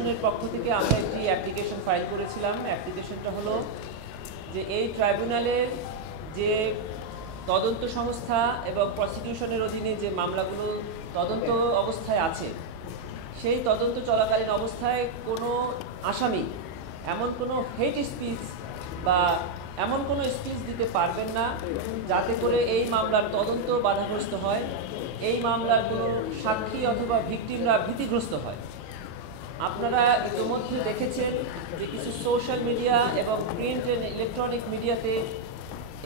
প্রসিকিউশনের পক্ষ থেকে আমরা একটি অ্যাপ্লিকেশন ফাইল করেছিলাম। অ্যাপ্লিকেশনটা হলো যে এই ট্রাইব্যুনালের যে তদন্ত সংস্থা এবং প্রসিকিউশনের অধীনে যে মামলাগুলো তদন্ত অবস্থায় আছে, সেই তদন্ত চলাকালীন অবস্থায় কোনো আসামি এমন কোনো হেট স্পিচ বা এমন কোনো স্পিচ দিতে পারবেন না যাতে করে এই মামলার তদন্ত বাধাগ্রস্ত হয়, এই মামলার কোনো সাক্ষী অথবা ভিকটিমরা ভীতিগ্রস্ত হয়। আপনারা ইতিমধ্যে দেখেছেন যে কিছু সোশ্যাল মিডিয়া এবং প্রিন্ট অ্যান্ড ইলেকট্রনিক মিডিয়াতে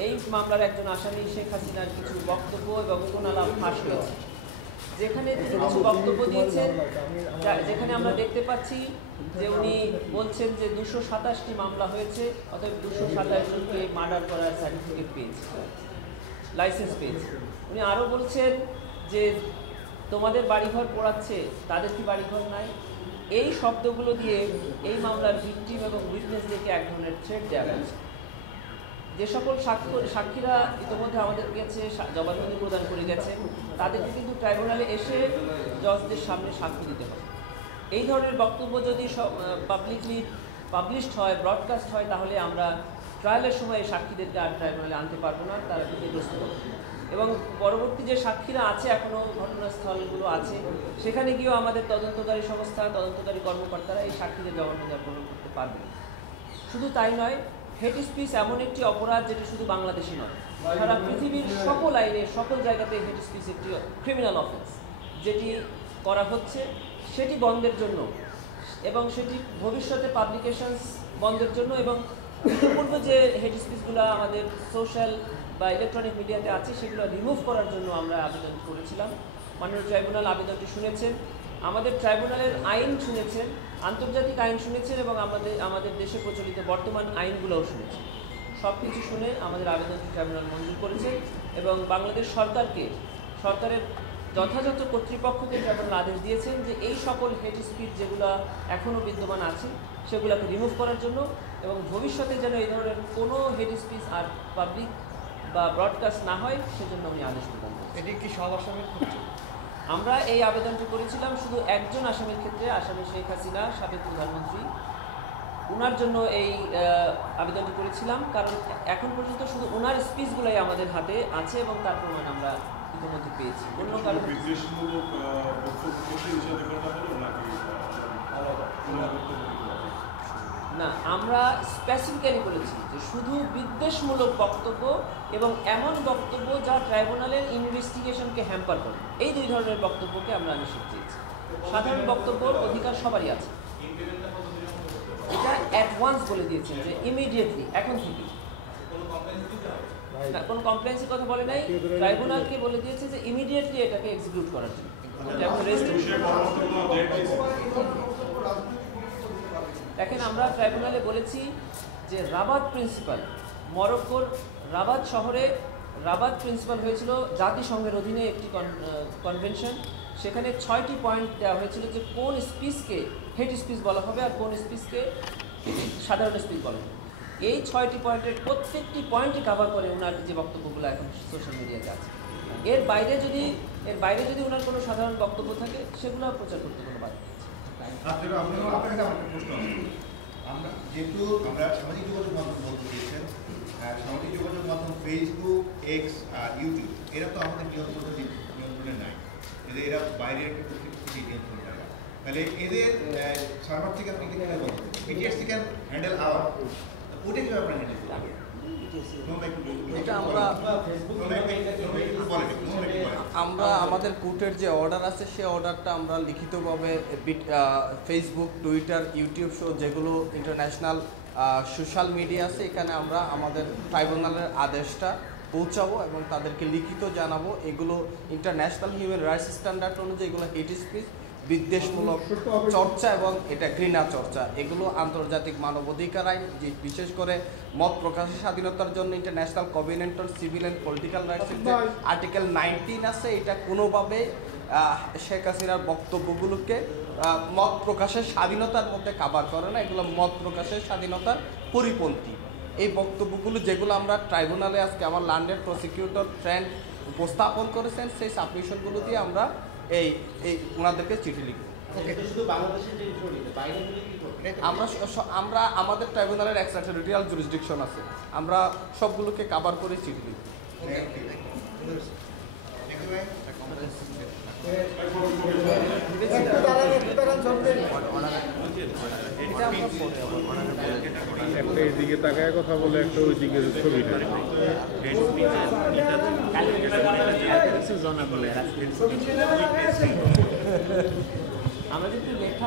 এই মামলার একজন আসামি শেখ হাসিনার কিছু বক্তব্য এবং উপনালাপ ফাঁস হয়েছে, যেখানে তিনি কিছু বক্তব্য দিয়েছেন, যেখানে আমরা দেখতে পাচ্ছি যে উনি বলছেন যে 227টি মামলা হয়েছে, অতএব 227 জনকে মার্ডার করার সার্টিফিকেট পেয়েছে, লাইসেন্স পেয়েছে। উনি আরও বলছেন যে তোমাদের বাড়িঘর পোড়াচ্ছে, তাদের কি বাড়িঘর নাই? এই শব্দগুলো দিয়ে এই মামলার ভিকটিম এবং উইটনেসদেরকে এক ধরনের থ্রেট দেওয়া হয়েছে। যে সকল সাক্ষীরা ইতিমধ্যে আমাদের কাছে জবানবন্দি প্রদান করে গেছেন, তাদেরকে কিন্তু ট্রাইব্যুনালে এসে জজদের সামনে সাক্ষী দিতে হবে। এই ধরনের বক্তব্য যদি পাবলিকলি পাবলিশড হয়, ব্রডকাস্ট হয়, তাহলে আমরা ট্রায়ালের সময় এই সাক্ষীদেরকে আর ট্রাইব্যুনালে আনতে পারবো না, তারা ক্ষতিগ্রস্ত হবে। এবং পরবর্তী যে সাক্ষীরা আছে, এখনও ঘটনাস্থলগুলো আছে, সেখানে গিয়েও আমাদের তদন্তকারী সংস্থা, তদন্তকারী কর্মকর্তারা এই সাক্ষীদের জবানবন্দি গ্রহণ করতে পারবে। শুধু তাই নয়, হেট স্পিচ এমন একটি অপরাধ যেটি শুধু বাংলাদেশে নয়, সারা পৃথিবীর সকল আইনে সকল জায়গাতে হেট স্পিচ একটি ক্রিমিনাল অফেন্স, যেটি করা হচ্ছে সেটি বন্ধের জন্য এবং সেটি ভবিষ্যতে পাবলিকেশনস বন্ধের জন্য এবং ইতিপূর্বে যে হেট স্পিচগুলো আমাদের সোশ্যাল বা ইলেকট্রনিক মিডিয়াতে আছে সেগুলো রিমুভ করার জন্য আমরা আবেদন করেছিলাম। মাননীয় ট্রাইব্যুনাল আবেদনটি শুনেছেন, আমাদের ট্রাইব্যুনালের আইন শুনেছেন, আন্তর্জাতিক আইন শুনেছেন এবং আমাদের দেশে প্রচলিত বর্তমান আইনগুলোও শুনেছেন। সব কিছু শুনে আমাদের আবেদনটি ট্রাইব্যুনাল মঞ্জুর করেছে এবং বাংলাদেশ সরকারের যথাযথ কর্তৃপক্ষকে ট্রাইব্যুনাল আদেশ দিয়েছেন যে এই সকল হেট স্পিচ যেগুলো এখনও বিদ্যমান আছে সেগুলোকে রিমুভ করার জন্য এবং ভবিষ্যতে যেন এই ধরনের কোনো হেট স্পিচ আর পাবলিক বা ব্রডকাস্ট না হয় সেজন্য আমি আদেশ প্রদান করি। এটি কি সব আসামির ক্ষেত্রে? আমরা এই আবেদনটি করেছিলাম শুধু একজন আসামির ক্ষেত্রে, আসামি শেখ হাসিনা, সাবেক প্রধানমন্ত্রী, ওনার জন্য এই আবেদনটি করেছিলাম, কারণ এখন পর্যন্ত শুধু ওনার স্পিচগুলোই আমাদের হাতে আছে এবং তার প্রমাণ আমরা ইতিমধ্যে পেয়েছি। অন্য কারণ না, আমরা স্পেসিফিক্যালি বলেছি যে শুধু বিদ্বেষমূলক বক্তব্য এবং এমন বক্তব্য যা ট্রাইব্যুনালের ইনভেস্টিগেশনকে হ্যাম্পার করে, এই দুই ধরনের বক্তব্যকে আমরা নিষেধ দিয়েছি। সাধারণ বক্তব্যের অধিকার সবারই আছে, এটা অ্যাডভান্স বলে দিয়েছেন যে ইমিডিয়েটলি, এখন থেকে। না, কোনো কমপ্লেন্সের কথা বলে নাই, ট্রাইব্যুনালকে বলে দিয়েছে যে ইমিডিয়েটলি এটাকে এক্সিকিউট করার জন্য। দেখেন, আমরা ট্রাইব্যুনালে বলেছি যে রাবাত প্রিন্সিপাল, মরক্কোর রাবাত শহরে রাবাত প্রিন্সিপাল হয়েছিল জাতিসংঘের অধীনে একটি কনভেনশন, সেখানে 6টি পয়েন্ট দেওয়া হয়েছিল যে কোন স্পিচকে হেট স্পিচ বলা হবে আর কোন স্পিচকে সাধারণ স্পিচ বলা হবে। এই 6টি পয়েন্টের প্রত্যেকটি পয়েন্টই কাভার করে ওনার যে বক্তব্যগুলো এখন সোশ্যাল মিডিয়াতে আছে। এর বাইরে যদি ওনার কোনো সাধারণ বক্তব্য থাকে সেগুলো প্রচার করতে কোনো বাধা নেই। আমরা যেহেতু আমরা সামাজিক যোগাযোগ মাধ্যম বলতে দিয়েছেন, সামাজিক যোগাযোগ মাধ্যম ফেসবুক, এক্স আর ইউটিউব, এরা তো আমাদের নিয়ন্ত্রণে নাই, এরা বাইরের একটা প্রত্যেকটি নিয়ন্ত্রণ করে। তাহলে এদের সার্ভার থেকে আপনি কীভাবে বলবেন এটিএস থেকে হ্যান্ডেল আওয়ার, ওটা কীভাবে আপনার হ্যান্ডেল করবেন? আমরা আমাদের কোর্টের যে অর্ডার আছে সেই অর্ডারটা আমরা লিখিতভাবে ফেসবুক, টুইটার, ইউটিউব শো যেগুলো ইন্টারন্যাশনাল সোশ্যাল মিডিয়া আছে, এখানে আমরা আমাদের ট্রাইব্যুনালের আদেশটা পৌঁছাবো এবং তাদেরকে লিখিত জানাবো এগুলো ইন্টারন্যাশনাল হিউম্যান রাইটস স্ট্যান্ডার্ড অনুযায়ী এগুলো হেট স্পিচ, বিদ্বেষমূলক চর্চা এবং এটা ঘৃণা চর্চা, এগুলো আন্তর্জাতিক মানবাধিকার আইন, যে বিশেষ করে মত প্রকাশের স্বাধীনতার জন্য international covenant on civil and political রাইটসের যে আর্টিকেল 19 আছে, এটা কোনোভাবে শেখ হাসিনার বক্তব্যগুলোকে মত প্রকাশের স্বাধীনতার মধ্যে কাভার করে না, এগুলো মত প্রকাশের স্বাধীনতার পরিপন্থী। এই বক্তব্যগুলো যেগুলো আমরা ট্রাইব্যুনালে আজকে আমার লন্ডন প্রসিকিউটর ফ্রেন্ড উপস্থাপন করেছেন, সেই সাবমিশনগুলো দিয়ে আমরা এই ওনাদেরকে চিঠি লিখব। শুধু বাংলাদেশের টেরিটরি, বাইরে গেলে কি করবে? আমরা আমাদের ট্রাইব্যুনালের এক্সট্রাটেরিtorial জুরিসডিকশন আছে, আমরা সবগুলোকে কভার করে চিঠি দিই। একটা এদিকে তাকায় কথা বলে, একটা ওই দিকে ছবি নেয়। আমরা যদি লেখা